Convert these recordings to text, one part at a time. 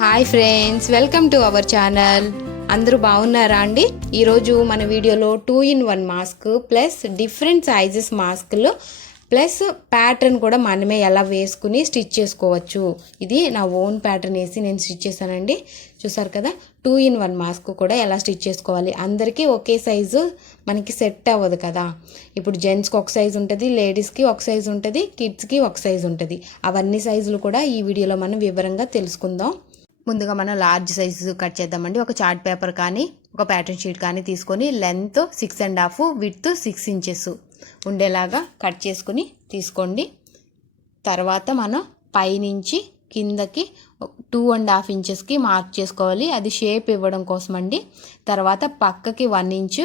Hi friends, welcome to our channel. అందరూ బాగున్నారా అండి? ఈరోజు మన వీడియోలో 2-in-1 mask plus different sizes మాస్క్లు ప్లస్ ప్యాటర్న్ కూడా మనమే ఎలా వేసుకుని స్టిచ్ చేసుకోవచ్చు. ఇది నా ఓన్ ప్యాటర్న్ వేసి నేను స్టిచ్ చేశానండి. చూసారు కదా, 2-in-1 మాస్క్ కూడా ఎలా స్టిచ్ చేసుకోవాలి. అందరికీ ఒకే సైజు మనకి సెట్ అవ్వదు కదా. ఇప్పుడు జెంట్స్కి ఒక సైజు ఉంటుంది, లేడీస్కి ఒక సైజు ఉంటుంది, కిడ్స్కి ఒక సైజు ఉంటుంది. అవన్నీ సైజులు కూడా ఈ వీడియోలో మనం వివరంగా తెలుసుకుందాం. ముందుగా మనం లార్జ్ సైజు కట్ చేద్దామండి. ఒక చార్ట్ పేపర్ కానీ ఒక ప్యాటర్న్ షీట్ కానీ తీసుకొని లెంత్ 6.5 విడ్త్ 6 ఇంచెస్ ఉండేలాగా కట్ చేసుకుని తీసుకోండి. తర్వాత మనం పైనుంచి కిందకి 2.5 ఇంచెస్కి మార్క్ చేసుకోవాలి. అది షేప్ ఇవ్వడం కోసం అండి. తర్వాత పక్కకి 1 ఇంచ్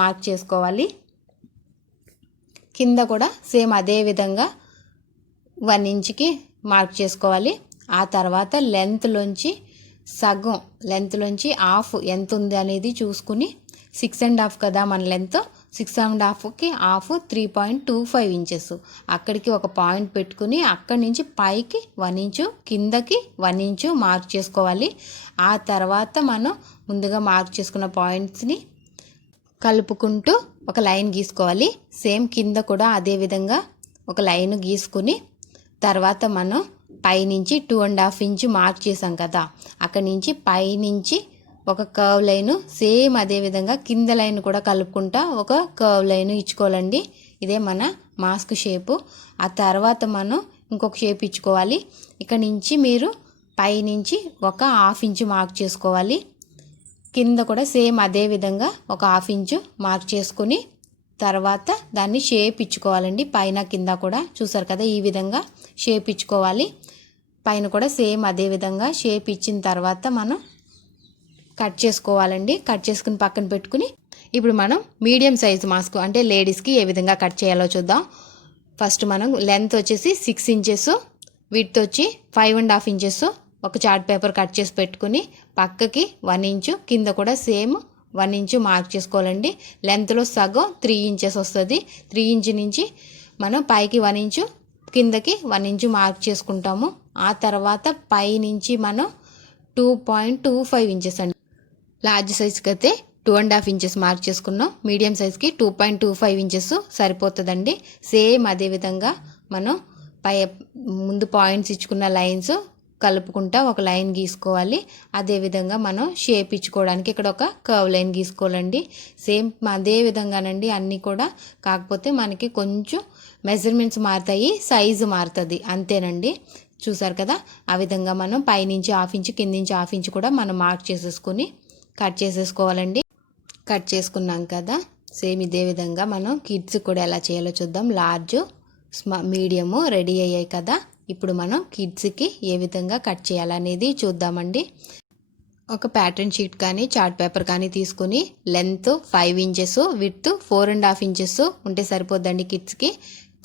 మార్క్ చేసుకోవాలి. కింద కూడా సేమ్ అదే విధంగా 1 ఇంచ్కి మార్క్ చేసుకోవాలి. ఆ తర్వాత లెంత్లోంచి సగం, లెంత్లోంచి హాఫ్ ఎంత ఉంది అనేది చూసుకుని 6.5 కదా మన లెంత్, 6.5కి హాఫ్ 3.25 ఇంచెస్ అక్కడికి ఒక పాయింట్ పెట్టుకుని అక్కడి నుంచి పైకి 1 ఇంచు కిందకి 1 ఇంచు మార్క్ చేసుకోవాలి. ఆ తర్వాత మనం ముందుగా మార్క్ చేసుకున్న పాయింట్స్ని కలుపుకుంటూ ఒక లైన్ గీసుకోవాలి. సేమ్ కింద కూడా అదే విధంగా ఒక లైన్ గీసుకుని తర్వాత మనం పైనుంచి 2.5 ఇంచ్ మార్క్ చేసాం కదా, అక్కడి నుంచి పైనుంచి ఒక కర్వ్ లైను సేమ్ అదే విధంగా కింద లైన్ కూడా కలుపుకుంటా ఒక కర్వ్ లైన్ ఇచ్చుకోవాలండి. ఇదే మన మాస్క్ షేపు. ఆ తర్వాత మనం ఇంకొక షేప్ ఇచ్చుకోవాలి. ఇక్కడ నుంచి మీరు పైనుంచి ఒక 1/2 ఇంచ్ మార్క్ చేసుకోవాలి. కింద కూడా సేమ్ అదే విధంగా ఒక 1/2 ఇంచ్ మార్క్ చేసుకుని తర్వాత దాన్ని షేప్ ఇచ్చుకోవాలండి. పైన కింద కూడా చూసారు కదా, ఈ విధంగా షేప్ ఇచ్చుకోవాలి. పైన కూడా సేమ్ అదే విధంగా షేప్ ఇచ్చిన తర్వాత మనం కట్ చేసుకోవాలండి. కట్ చేసుకుని పక్కన పెట్టుకుని ఇప్పుడు మనం మీడియం సైజ్ మాస్క్ అంటే లేడీస్కి ఏ విధంగా కట్ చేయాలో చూద్దాం. ఫస్ట్ మనం లెంత్ వచ్చేసి 6 ఇంచెస్, విడ్త్ వచ్చి 5.5 ఇంచెస్ ఒక చార్ట్ పేపర్ కట్ చేసి పెట్టుకుని పక్కకి 1 ఇంచు కింద కూడా సేమ్ 1 ఇంచు మార్క్ చేసుకోవాలండి. లెంత్లో సగం 3 ఇంచెస్ వస్తుంది. 3 ఇంచ్ నుంచి మనం పైకి 1 ఇంచు కిందకి 1 ఇంచు మార్క్ చేసుకుంటాము. ఆ తర్వాత పైనుంచి మనం 2.25 ఇంచెస్ అండి. లార్జ్ సైజ్కి అయితే 2.5 ఇంచెస్ మార్క్ చేసుకున్నాం. మీడియం సైజ్కి 2.25 ఇంచెస్ సరిపోతుందండి. సేమ్ అదే విధంగా మనం ముందు పాయింట్స్ ఇచ్చుకున్న లైన్స్ కలుపుకుంటా ఒక లైన్ గీసుకోవాలి. అదేవిధంగా మనం షేప్ ఇచ్చుకోవడానికి ఇక్కడ ఒక కర్వ్ లైన్ గీసుకోవాలండి. సేమ్ అదే విధంగానండి అన్నీ కూడా, కాకపోతే మనకి కొంచెం మెజర్మెంట్స్ మారుతాయి, సైజు మారుతుంది, అంతేనండి. చూసారు కదా, ఆ విధంగా మనం పైనుంచి 1/2 ఇంచ్ కింద నుంచి 1/2 ఇంచ్ కూడా మనం మార్క్ చేసేసుకుని కట్ చేసేసుకోవాలండి. కట్ చేసుకున్నాం కదా, సేమ్ ఇదే విధంగా మనం కిడ్స్ కూడా ఎలా చేయాలో చూద్దాం. లార్జ్ మీడియము రెడీ అయ్యాయి కదా, ఇప్పుడు మనం కిడ్స్కి ఏ విధంగా కట్ చేయాలనేది చూద్దామండి. ఒక ప్యాటర్న్ షీట్ కానీ చార్ట్ పేపర్ కానీ తీసుకుని లెంత్ 5 ఇంచెస్ విడ్త్ 4.5 ఇంచెస్ ఉంటే సరిపోద్దండి. కిడ్స్కి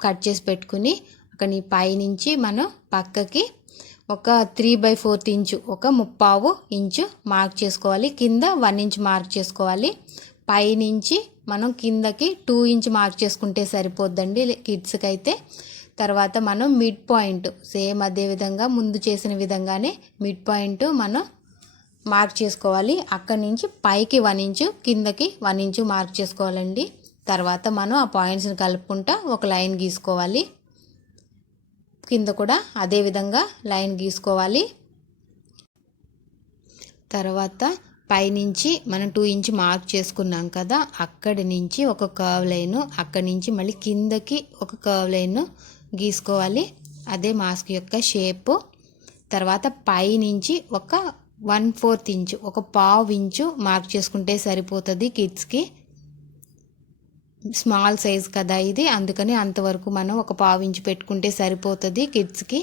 కట్ చేసి పెట్టుకుని అక్కడి పైనుంచి మనం పక్కకి ఒక 3/4 ఇంచు ఒక 3/4 ఇంచు మార్క్ చేసుకోవాలి. కింద 1 ఇంచ్ మార్క్ చేసుకోవాలి. పైనుంచి మనం కిందకి 2 ఇంచ్ మార్క్ చేసుకుంటే సరిపోద్దండి కిడ్స్కి అయితే. తర్వాత మనం మిడ్ పాయింట్ సేమ్ అదే విధంగా ముందు చేసిన విధంగానే మిడ్ పాయింట్ మనం మార్క్ చేసుకోవాలి. అక్కడి నుంచి పైకి 1 ఇంచు కిందకి 1 ఇంచు మార్క్ చేసుకోవాలండి. తర్వాత మనం ఆ పాయింట్స్ని కలుపుకుంటా ఒక లైన్ గీసుకోవాలి. కింద కూడా అదే విధంగా లైన్ గీసుకోవాలి. తర్వాత పైనుంచి మనం 2 ఇంచ్ మార్క్ చేసుకున్నాం కదా, అక్కడి నుంచి ఒక కర్వ్ లైన్, అక్కడి నుంచి మళ్ళీ కిందకి ఒక కర్వ్ లైన్ గీసుకోవాలి. అదే మాస్క్ యొక్క షేపు. తర్వాత పైనుంచి ఒక 1/4 ఇంచు ఒక 1/2 ఇంచు మార్క్ చేసుకుంటే సరిపోతుంది కిడ్స్కి. స్మాల్ సైజ్ కదా ఇది, అందుకని అంతవరకు మనం ఒక 1/2 ఇంచు పెట్టుకుంటే సరిపోతుంది కిడ్స్కి.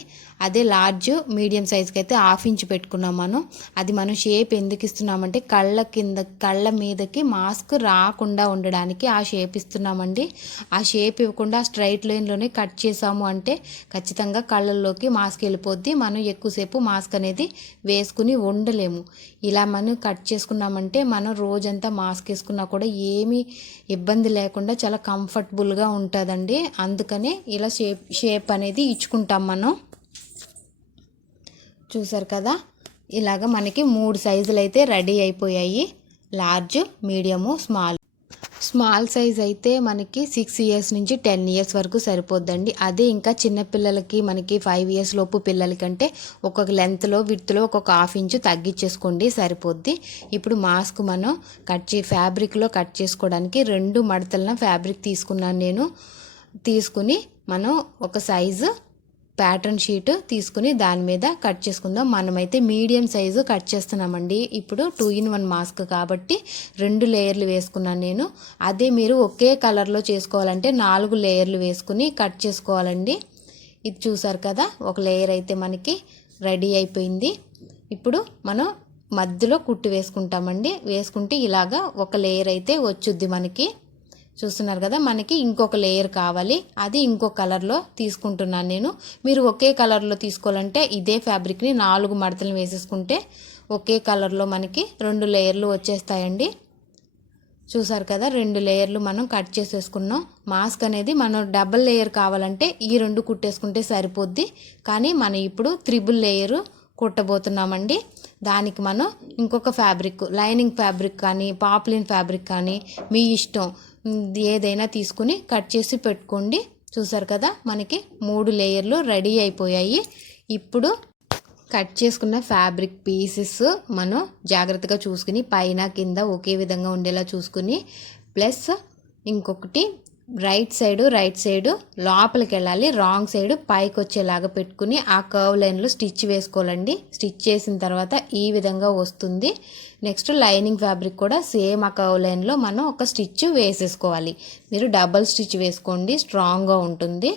అదే లార్జ్ మీడియం సైజ్కి అయితే 1/2 ఇంచు పెట్టుకున్నాం మనం. అది మనం షేప్ ఎందుకు ఇస్తున్నామంటే కళ్ళ మీదకి మాస్క్ రాకుండా ఉండడానికి ఆ షేప్ ఇస్తున్నామండి. ఆ షేప్ ఇవ్వకుండా స్ట్రైట్ లైన్లోనే కట్ చేసాము అంటే ఖచ్చితంగా కళ్ళల్లోకి మాస్క్ వెళ్ళిపోద్ది. మనం ఎక్కువసేపు మాస్క్ అనేది వేసుకుని ఉండలేము. ఇలా మనం కట్ చేసుకున్నామంటే మనం రోజంతా మాస్క్ వేసుకున్నా కూడా ఏమీ ఇబ్బంది లేకుండా చాలా కంఫర్టబుల్గా ఉంటుందండి. అందుకనే ఇలా షేప్ అనేది ఇచ్చుకుంటాం మనం. చూసారు కదా, ఇలాగ మనకి 3 సైజులు అయితే రెడీ అయిపోయాయి. లార్జ్, మీడియము, స్మాల్ సైజ్ అయితే మనకి 6 ఇయర్స్ నుంచి 10 ఇయర్స్ వరకు సరిపోద్దండి. అదే ఇంకా చిన్నపిల్లలకి మనకి 5 ఇయర్స్ లోపు పిల్లలకంటే ఒక్కొక్క లెంత్లో విడ్త్లో ఒక్కొక్క హాఫ్ ఇంచు తగ్గించేసుకోండి, సరిపోద్ది. ఇప్పుడు మాస్క్ మనం ఫ్యాబ్రిక్లో కట్ చేసుకోవడానికి 2 మడతల ఫ్యాబ్రిక్ తీసుకున్నాను నేను. తీసుకుని మనం ఒక సైజు ప్యాటర్న్ షీట్ తీసుకుని దాని మీద కట్ చేసుకుందాం. మనమైతే మీడియం సైజు కట్ చేస్తున్నామండి. ఇప్పుడు 2 in 1 మాస్క్ కాబట్టి 2 లేయర్లు వేసుకున్నాను నేను. అదే మీరు ఒకే కలర్లో చేసుకోవాలంటే 4 లేయర్లు వేసుకుని కట్ చేసుకోవాలండి. ఇది చూసారు కదా, ఒక లేయర్ అయితే మనకి రెడీ అయిపోయింది. ఇప్పుడు మనం మధ్యలో కుట్టు వేసుకుంటామండి. వేసుకుంటే ఇలాగా ఒక లేయర్ అయితే వచ్చుద్ది మనకి. చూస్తున్నారు కదా, మనకి ఇంకొక లేయర్ కావాలి. అది ఇంకో కలర్లో తీసుకుంటున్నాను నేను. మీరు ఒకే కలర్లో తీసుకోవాలంటే ఇదే ఫ్యాబ్రిక్ని 4 మడతలు వేసేసుకుంటే ఒకే కలర్లో మనకి 2 లేయర్లు వచ్చేస్తాయండి. చూసారు కదా, 2 లేయర్లు మనం కట్ చేసేసుకున్నాం. మాస్క్ అనేది మనం డబుల్ లేయర్ కావాలంటే ఈ 2 కుట్టేసుకుంటే సరిపోద్ది. కానీ మనం ఇప్పుడు 3 లేయరు కుట్టబోతున్నామండి. దానికి మనం ఇంకొక ఫ్యాబ్రిక్, లైనింగ్ ఫ్యాబ్రిక్ కానీ పాప్లిన్ ఫ్యాబ్రిక్ కానీ మీ ఇష్టం ఏదైనా తీసుకుని కట్ చేసి పెట్టుకోండి. చూసారు కదా, మనకి 3 లేయర్లు రెడీ అయిపోయాయి. ఇప్పుడు కట్ చేసుకున్న ఫ్యాబ్రిక్ పీసెస్ మనం జాగ్రత్తగా చూసుకుని పైన కింద ఒకే విధంగా ఉండేలా చూసుకుని, ప్లస్ ఇంకొకటి రైట్ సైడ్ లోపలికి వెళ్ళాలి, రాంగ్ సైడ్ పైకి వచ్చేలాగా పెట్టుకుని ఆ కర్వ్ లైన్లో స్టిచ్ వేసుకోవాలండి. స్టిచ్ చేసిన తర్వాత ఈ విధంగా వస్తుంది. నెక్స్ట్ లైనింగ్ ఫ్యాబ్రిక్ కూడా సేమ్ ఆ కర్వ్ లైన్లో మనం ఒక స్టిచ్ వేసేసుకోవాలి. మీరు డబల్ స్టిచ్ వేసుకోండి, స్ట్రాంగ్గా ఉంటుంది.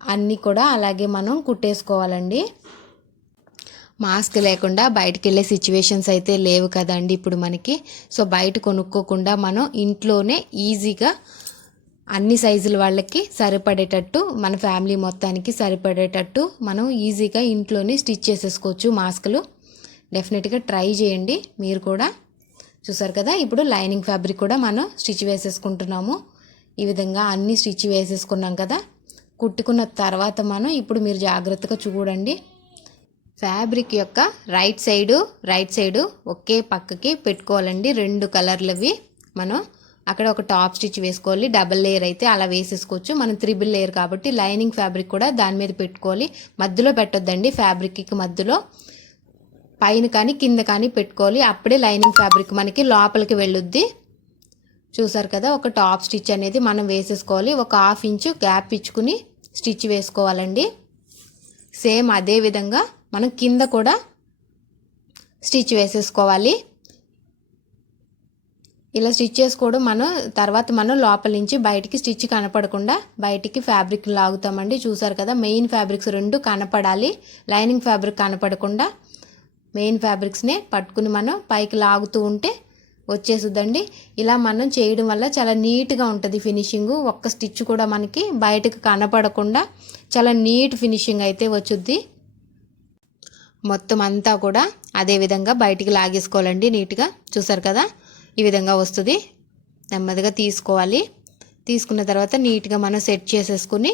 అన్నీ కూడా అలాగే మనం కుట్టేసుకోవాలండి. మాస్క్ లేకుండా బయటికి వెళ్ళే సిచ్యువేషన్స్ అయితే లేవు కదండి ఇప్పుడు మనకి. సో బయట కొనుక్కోకుండా మనం ఇంట్లోనే ఈజీగా అన్ని సైజుల వాళ్ళకి సరిపడేటట్టు, మన ఫ్యామిలీ మొత్తానికి సరిపడేటట్టు మనం ఈజీగా ఇంట్లోనే స్టిచ్ చేసేసుకోవచ్చు మాస్కులు. డెఫినెట్గా ట్రై చేయండి మీరు కూడా. చూసారు కదా, ఇప్పుడు లైనింగ్ ఫ్యాబ్రిక్ కూడా మనం స్టిచ్ వేసేసుకుంటున్నాము. ఈ విధంగా అన్ని స్టిచ్ వేసేసుకున్నాం కదా. కుట్టుకున్న తర్వాత మనం ఇప్పుడు మీరు జాగ్రత్తగా చూడండి, ఫ్యాబ్రిక్ యొక్క రైట్ సైడు ఒకే పక్కకి పెట్టుకోవాలండి. 2 కలర్లవి మనం అక్కడ ఒక టాప్ స్టిచ్ వేసుకోవాలి. డబల్ లేయర్ అయితే అలా వేసేసుకోవచ్చు. మనం 3 లేయర్ కాబట్టి లైనింగ్ ఫ్యాబ్రిక్ కూడా దాని మీద పెట్టుకోవాలి. మధ్యలో పెట్టొద్దండి, ఫ్యాబ్రిక్కి మధ్యలో పైన కానీ కింద కానీ పెట్టుకోవాలి. అప్పుడే లైనింగ్ ఫ్యాబ్రిక్ మనకి లోపలికి వెళ్ళుద్ది. చూసారు కదా, ఒక టాప్ స్టిచ్ అనేది మనం వేసేసుకోవాలి. ఒక హాఫ్ ఇంచు గ్యాప్ ఇచ్చుకుని స్టిచ్ వేసుకోవాలండి. సేమ్ అదే విధంగా మనం కింద కూడా స్టిచ్ వేసేసుకోవాలి. ఇలా స్టిచ్ చేసుకోవడం మనం లోపల నుంచి బయటికి స్టిచ్ కనపడకుండా బయటికి ఫ్యాబ్రిక్ లాగుతామండి. చూసారు కదా, మెయిన్ ఫ్యాబ్రిక్స్ 2 కనపడాలి, లైనింగ్ ఫ్యాబ్రిక్ కనపడకుండా మెయిన్ ఫ్యాబ్రిక్స్నే పట్టుకుని మనం పైకి లాగుతూ ఉంటే వచ్చేస్తుందండి. ఇలా మనం చేయడం వల్ల చాలా నీట్గా ఉంటుంది ఫినిషింగ్. ఒక్క స్టిచ్ కూడా మనకి బయటకు కనపడకుండా చాలా నీట్ ఫినిషింగ్ అయితే వచ్చుద్ది. మొత్తం అంతా కూడా అదే విధంగా బయటికి లాగేసుకోవాలండి నీట్గా. చూసారు కదా, ఈ విధంగా వస్తుంది. నెమ్మదిగా తీసుకోవాలి. తీసుకున్న తర్వాత నీట్గా మనం సెట్ చేసేసుకుని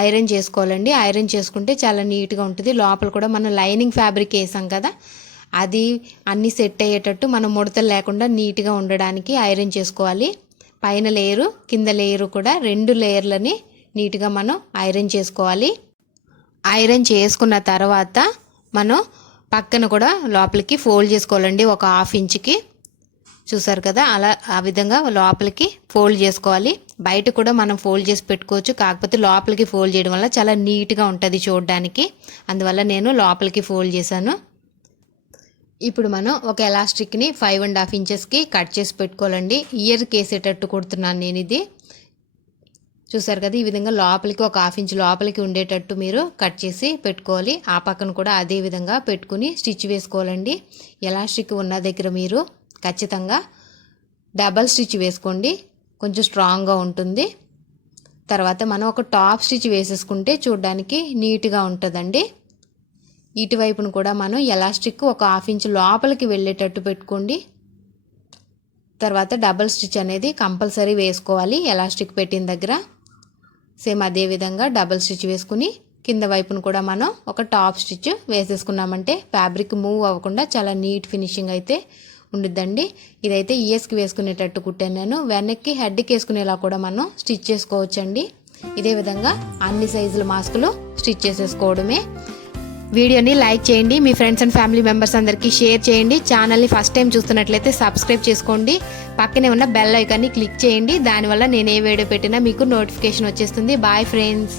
ఐరన్ చేసుకోవాలండి. ఐరన్ చేసుకుంటే చాలా నీట్గా ఉంటుంది. లోపల కూడా మనం లైనింగ్ ఫ్యాబ్రిక్ వేసాం కదా, అది అన్నీ సెట్ అయ్యేటట్టు మనం ముడతలు లేకుండా నీట్గా ఉండడానికి ఐరన్ చేసుకోవాలి. పైన లేయరు కింద లేయరు కూడా 2 లేయర్లని నీట్గా మనం ఐరన్ చేసుకోవాలి. ఐరన్ చేసుకున్న తర్వాత మనం పక్కన కూడా లోపలికి ఫోల్డ్ చేసుకోవాలండి ఒక హాఫ్ ఇంచుకి. చూసారు కదా, అలా ఆ విధంగా లోపలికి ఫోల్డ్ చేసుకోవాలి. బయట కూడా మనం ఫోల్డ్ చేసి పెట్టుకోవచ్చు, కాకపోతే లోపలికి ఫోల్డ్ చేయడం వల్ల చాలా నీట్గా ఉంటుంది చూడడానికి. అందువల్ల నేను లోపలికి ఫోల్డ్ చేశాను. ఇప్పుడు మనం ఒక ఎలాస్టిక్ని 5.5 ఇంచెస్కి కట్ చేసి పెట్టుకోవాలండి. ఇయర్కి వేసేటట్టు కుడుతున్నాను నేను ఇది. చూసారు కదా, ఈ విధంగా లోపలికి ఒక హాఫ్ ఇంచ్ లోపలికి ఉండేటట్టు మీరు కట్ చేసి పెట్టుకోవాలి. ఆ పక్కన కూడా అదే విధంగా పెట్టుకుని స్టిచ్ వేసుకోవాలండి. ఎలాస్టిక్ ఉన్న దగ్గర మీరు ఖచ్చితంగా డబల్ స్టిచ్ వేసుకోండి, కొంచెం స్ట్రాంగ్గా ఉంటుంది. తర్వాత మనం ఒక టాప్ స్టిచ్ వేసేసుకుంటే చూడడానికి నీట్గా ఉంటుందండి. ఇటువైపును కూడా మనం ఎలాస్టిక్ ఒక హాఫ్ ఇంచ్ లోపలికి వెళ్ళేటట్టు పెట్టుకోండి. తర్వాత డబల్ స్టిచ్ అనేది కంపల్సరీ వేసుకోవాలి ఎలాస్టిక్ పెట్టిన దగ్గర. సేమ్ అదే విధంగా డబల్ స్టిచ్ వేసుకుని కింద వైపును కూడా మనం ఒక టాప్ స్టిచ్ వేసేసుకున్నామంటే ఫ్యాబ్రిక్ మూవ్ అవ్వకుండా చాలా నీట్ ఫినిషింగ్ అయితే ఉండిద్దండి. ఇదైతే ఇయర్స్కి వేసుకునేటట్టు కుట్టాను నేను. వెనక్కి హెడ్కి వేసుకునేలా కూడా మనం స్టిచ్ చేసుకోవచ్చండి. ఇదే విధంగా అన్ని సైజుల మాస్కులు స్టిచ్ చేసేసుకోవడమే. వీడియోని లైక్ చేయండి, మీ ఫ్రెండ్స్ అండ్ ఫ్యామిలీ మెంబర్స్ అందరికీ షేర్ చేయండి. ఛానల్ని ఫస్ట్ టైం చూస్తున్నట్లయితే సబ్స్క్రైబ్ చేసుకోండి. పక్కనే ఉన్న బెల్ ఐకాన్ని క్లిక్ చేయండి. దానివల్ల నేను ఏ వీడియో పెట్టినా మీకు నోటిఫికేషన్ వచ్చేస్తుంది. Bye friends.